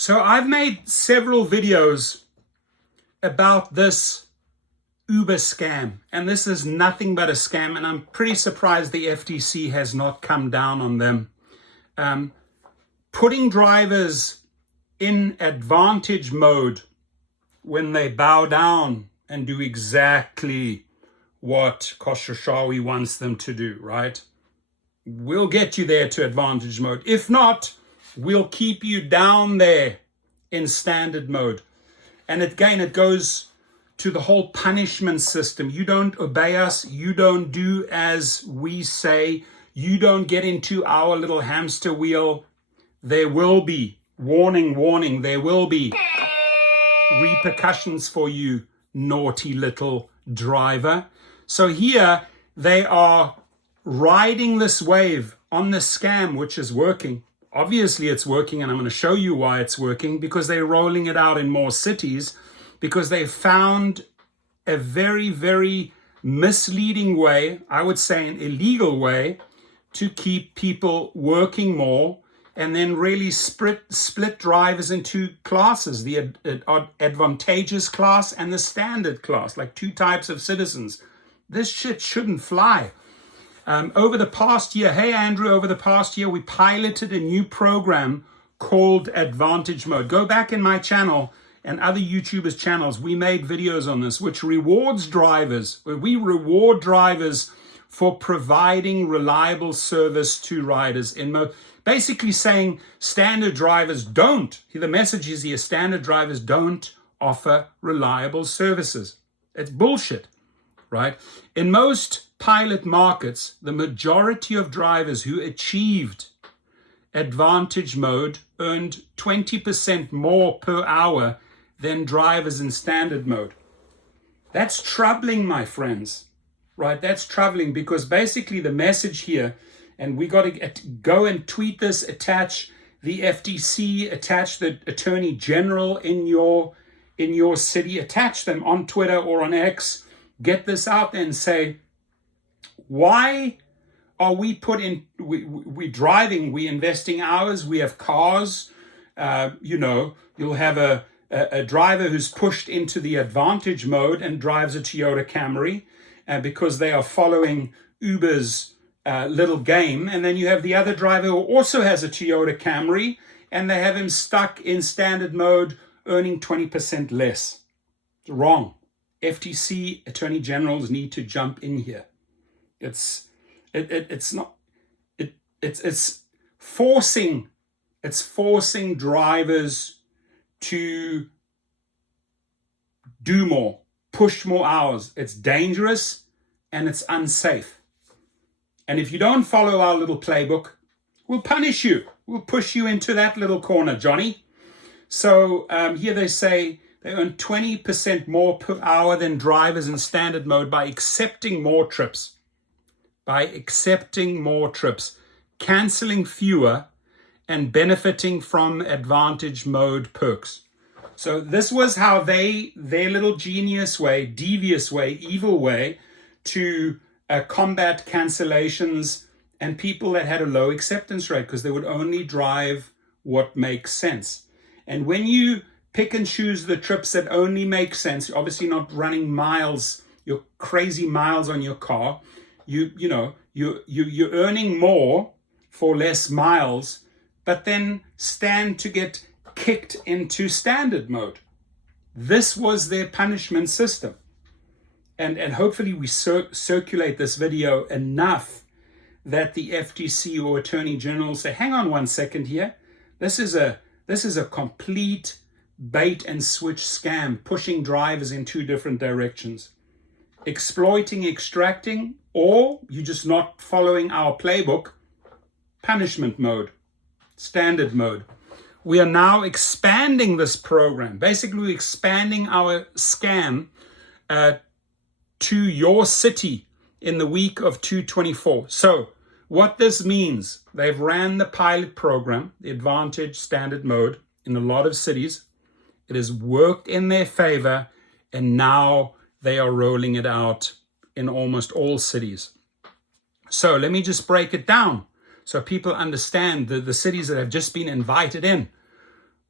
So I've made several videos about this Uber scam, and this is nothing but a scam, and I'm pretty surprised the FTC has not come down on them. Putting drivers in advantage mode when they bow down and do exactly what Khosrowshahi wants them to do, right? We'll get you there to advantage mode. If not, we'll keep you down there in standard mode. And again, it goes to the whole punishment system. You don't obey us. You don't do as we say. You don't get into our little hamster wheel. There will be, warning, warning, there will be repercussions for you, naughty little driver. So here they are riding this wave on this scam, which is working. Obviously it's working, and I'm going to show you why it's working, because they're rolling it out in more cities, because they found a very, very misleading way, I would say an illegal way, to keep people working more, and then really split drivers into classes, the advantageous class and the standard class, like two types of citizens. This shit shouldn't fly. Over the past year, hey Andrew, over the past year, we piloted a new program called Advantage Mode. Go back in my channel and other YouTubers' channels. We made videos on this, which rewards drivers. We reward drivers for providing reliable service to riders. Basically saying standard drivers don't. The message is here, standard drivers don't offer reliable services. It's bullshit, right? In most pilot markets, the majority of drivers who achieved advantage mode earned 20% more per hour than drivers in standard mode. That's troubling, my friends, right? That's troubling, because basically the message here, and we got to go and tweet this, attach the FTC, attach the Attorney General in your city, attach them on Twitter or on X, get this out there and say, why are we we driving, we investing hours, we have cars, you'll have a driver who's pushed into the advantage mode and drives a Toyota Camry because they are following Uber's little game. And then you have the other driver who also has a Toyota Camry, and they have him stuck in standard mode earning 20% less. It's wrong. FTC attorney generals need to jump in here. It's forcing drivers to do more, push more hours. It's dangerous and it's unsafe. And if you don't follow our little playbook, we'll punish you. We'll push you into that little corner, Johnny. So here they say they earn 20% more per hour than drivers in standard mode by accepting more trips. Canceling fewer, and benefiting from advantage mode perks. So this was how their little genius way, devious way, evil way to combat cancellations and people that had a low acceptance rate, because they would only drive what makes sense. And when you pick and choose the trips that only make sense, you're obviously not running miles, your crazy miles on your car, you're earning more for less miles, but then stand to get kicked into standard mode. This was their punishment system. And hopefully we circulate this video enough that the FTC or Attorney General say, hang on one second here. This is a complete bait and switch scam, pushing drivers in two different directions. Exploiting, extracting, or you're just not following our playbook. Punishment mode, standard mode. We are now expanding this program. Basically, we're expanding our scam to your city in the week of 2/24. So what this means, they've ran the pilot program, the advantage standard mode, in a lot of cities. It has worked in their favor, and now they are rolling it out in almost all cities. So let me just break it down so people understand the cities that have just been invited in.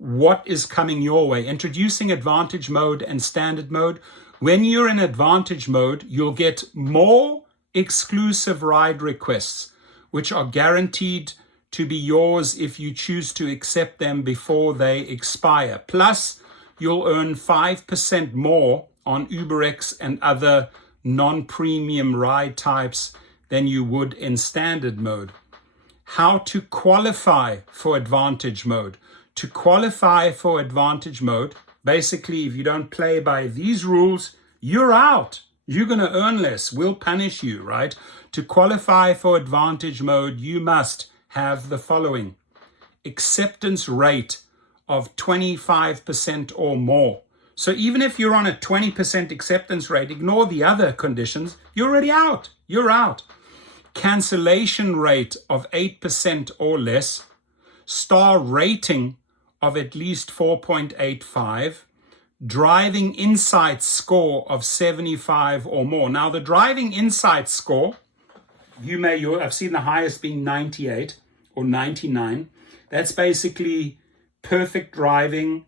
what is coming your way. Introducing Advantage mode and Standard mode. When you're in Advantage mode, you'll get more exclusive ride requests, which are guaranteed to be yours if you choose to accept them before they expire. Plus, you'll earn 5% more on UberX and other non-premium ride types than you would in Standard mode. How to qualify for Advantage mode. To qualify for Advantage mode, basically, if you don't play by these rules, you're out. You're going to earn less. We'll punish you, right? To qualify for Advantage mode, you must have the following: acceptance rate of 25% or more. So even if you're on a 20% acceptance rate, ignore the other conditions, you're already out. You're out. Cancellation rate of 8% or less. Star rating of at least 4.85. Driving Insight score of 75 or more. Now the Driving Insight score, I've seen the highest being 98 or 99. That's basically perfect driving,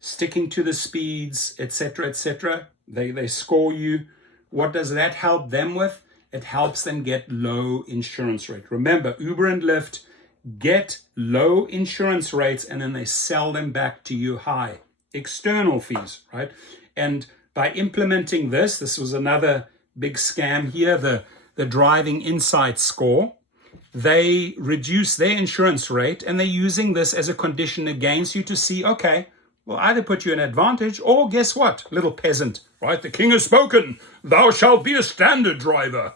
sticking to the speeds, etc., etc. They score you. What does that help them with? It helps them get low insurance rate. Remember, Uber and Lyft get low insurance rates and then they sell them back to you high. External fees, right? And by implementing this was another big scam here, the Driving Insight score. They reduce their insurance rate and they're using this as a condition against you to see, okay, we'll either put you in Advantage or guess what, little peasant, right? The king has spoken, thou shalt be a Standard driver.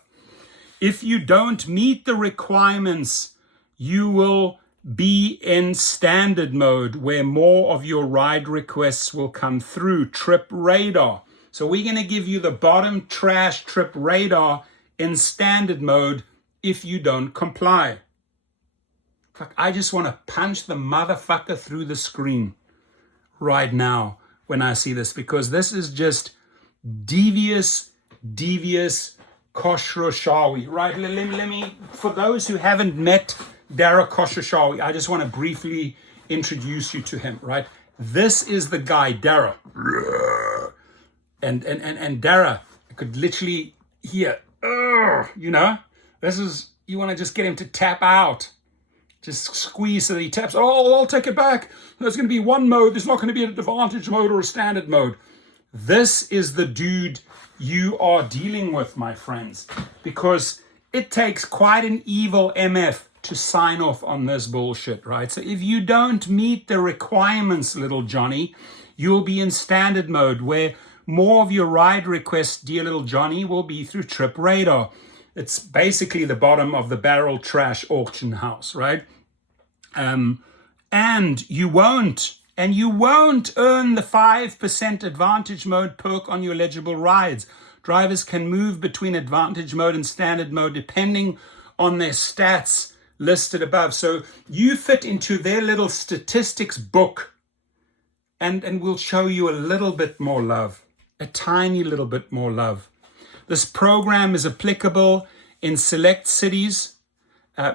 If you don't meet the requirements, you will be in Standard mode where more of your ride requests will come through. Trip radar. So we're going to give you the bottom trash trip radar in Standard mode if you don't comply. Fuck, I just want to punch the motherfucker through the screen right now when I see this, because this is just devious Khosrowshahi, right? Let me, for those who haven't met Dara Khosrowshahi, I just want to briefly introduce you to him, right? This is the guy, Dara. And Dara, I could literally hear, this is, you want to just get him to tap out. Just squeeze so that he taps. Oh, I'll take it back. There's going to be one mode. There's not going to be an Advantage mode or a Standard mode. This is the dude you are dealing with, my friends, because it takes quite an evil MF to sign off on this bullshit, right? So if you don't meet the requirements, little Johnny, you'll be in Standard mode where more of your ride requests, dear little Johnny, will be through Trip Radar. It's basically the bottom of the barrel trash auction house, right? And you won't earn the 5% Advantage mode perk on your eligible rides. Drivers can move between Advantage mode and Standard mode depending on their stats listed above. So you fit into their little statistics book, and we'll show you a little bit more love, a tiny little bit more love. This program is applicable in select cities.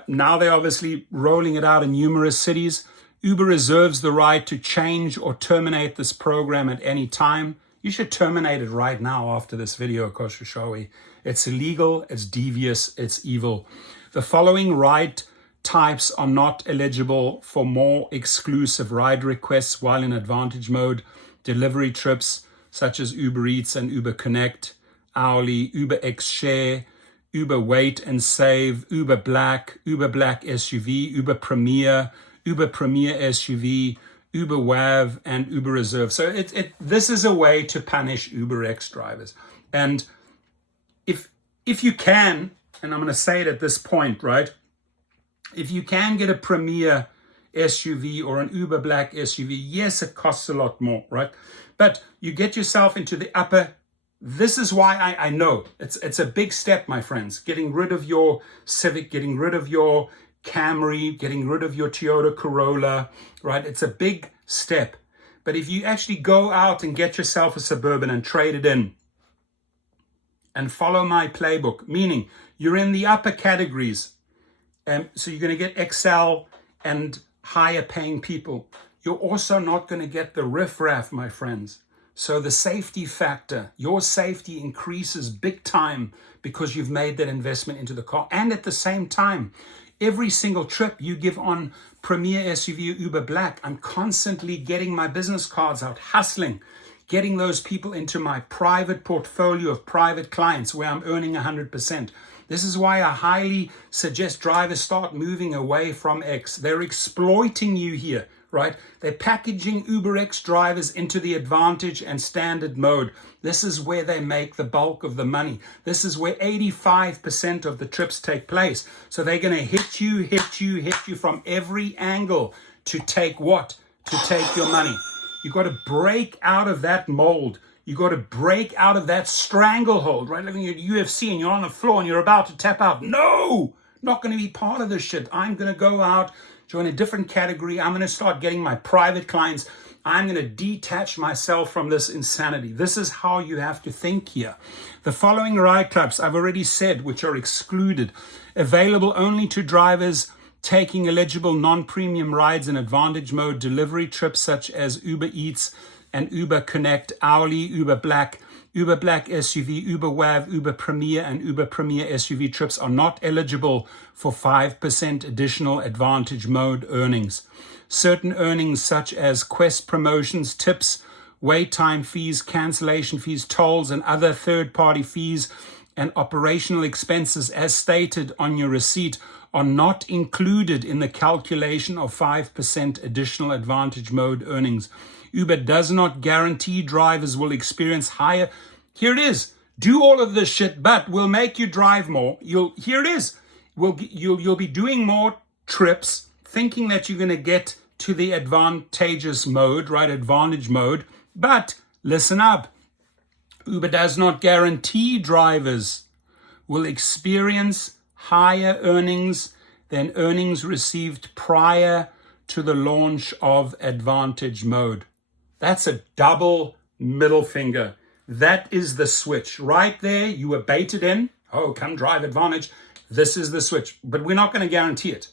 Now they're obviously rolling it out in numerous cities. Uber reserves the right to change or terminate this program at any time. You should terminate it right now after this video, Khosrowshahi. It's illegal, it's devious, it's evil. The following ride types are not eligible for more exclusive ride requests while in Advantage mode. Delivery trips such as Uber Eats and Uber Connect, hourly, Uber X Share, Uber Wait and Save, Uber Black SUV, Uber Premier SUV, Uber WAV, and Uber Reserve. So this is a way to punish UberX drivers. And if you can, and I'm going to say it at this point, right? If you can get a Premier SUV or an Uber Black SUV, yes, it costs a lot more, right? But you get yourself into the upper. This is why I know it's a big step, my friends. Getting rid of your Civic, getting rid of your Camry, getting rid of your Toyota Corolla, right? It's a big step. But if you actually go out and get yourself a Suburban and trade it in and follow my playbook, meaning you're in the upper categories, so you're going to get XL and higher paying people. you're also not going to get the riffraff, my friends. So the safety factor, your safety increases big time because you've made that investment into the car. And at the same time, every single trip you give on Premier SUV Uber Black, I'm constantly getting my business cards out, hustling, getting those people into my private portfolio of private clients where I'm earning 100%. This is why I highly suggest drivers start moving away from X. They're exploiting you here, right? They're packaging UberX drivers into the Advantage and Standard mode. This is where they make the bulk of the money. This is where 85% of the trips take place. So they're going to hit you from every angle to take what? To take your money. You've got to break out of that mold. You got to break out of that stranglehold, right? Like when you're at UFC and you're on the floor and you're about to tap out. No, not going to be part of this shit. I'm going to go out, join a different category. I'm going to start getting my private clients. I'm going to detach myself from this insanity. This is how you have to think here. The following ride types I've already said, which are excluded, available only to drivers taking eligible non-premium rides in Advantage mode, delivery trips such as Uber Eats and Uber Connect, hourly, Uber Black SUV, Uber WAV, Uber Premier, and Uber Premier SUV trips are not eligible for 5% additional Advantage mode earnings. Certain earnings such as Quest promotions, tips, wait time fees, cancellation fees, tolls, and other third-party fees and operational expenses as stated on your receipt are not included in the calculation of 5% additional Advantage mode earnings. Uber does not guarantee drivers will experience higher. Here it is. Do all of this shit, but we'll make you drive more. Here it is. You'll be doing more trips, thinking that you're going to get to the advantageous mode, right? Advantage mode. But listen up. Uber does not guarantee drivers will experience higher earnings than earnings received prior to the launch of Advantage mode. That's a double middle finger. That is the switch. Right there, you were baited in. Oh, come drive Advantage. This is the switch. But we're not going to guarantee it.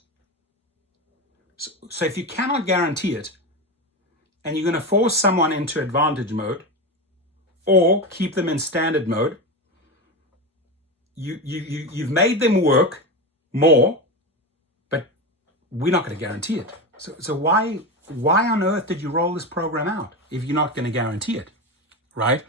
So if you cannot guarantee it, and you're going to force someone into Advantage mode, or keep them in Standard mode, you've made them work more, but we're not going to guarantee it. So why on earth did you roll this program out if you're not going to guarantee it, right?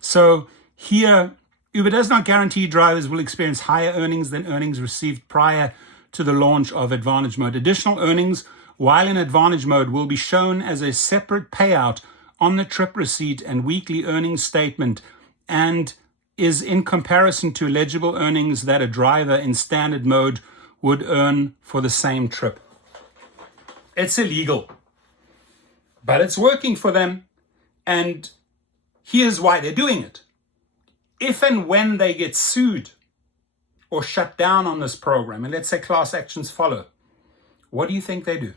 So here, Uber does not guarantee drivers will experience higher earnings than earnings received prior to the launch of Advantage mode. Additional earnings while in Advantage mode will be shown as a separate payout on the trip receipt and weekly earnings statement, and is in comparison to eligible earnings that a driver in Standard mode would earn for the same trip. It's illegal, but it's working for them, and here's why they're doing it. If and when they get sued or shut down on this program, and let's say class actions follow, what do you think they do?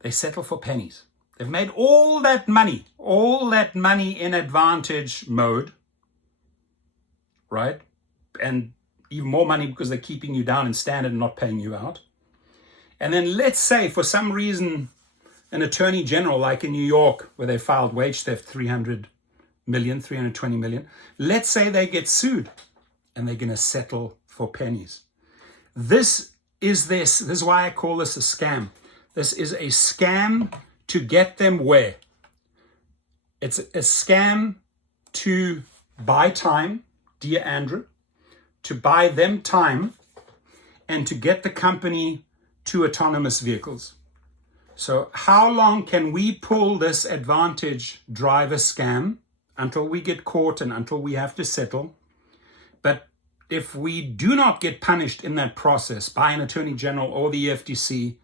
They settle for pennies. They've made all that money in Advantage mode, right? And even more money because they're keeping you down in Standard and not paying you out. And then let's say for some reason, an attorney general, like in New York, where they filed wage theft, 320 million, let's say they get sued and they're going to settle for pennies. This is why I call this a scam. This is a scam to get them where? It's a scam to buy time, dear Andrew, to buy them time and to get the company to autonomous vehicles. So how long can we pull this Advantage driver scam until we get caught and until we have to settle? But if we do not get punished in that process by an attorney general or the FTC,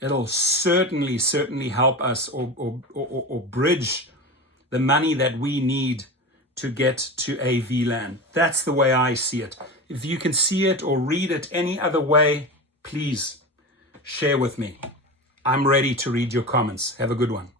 it'll certainly help us or bridge the money that we need to get to AV land. That's the way I see it. If you can see it or read it any other way, please share with me. I'm ready to read your comments. Have a good one.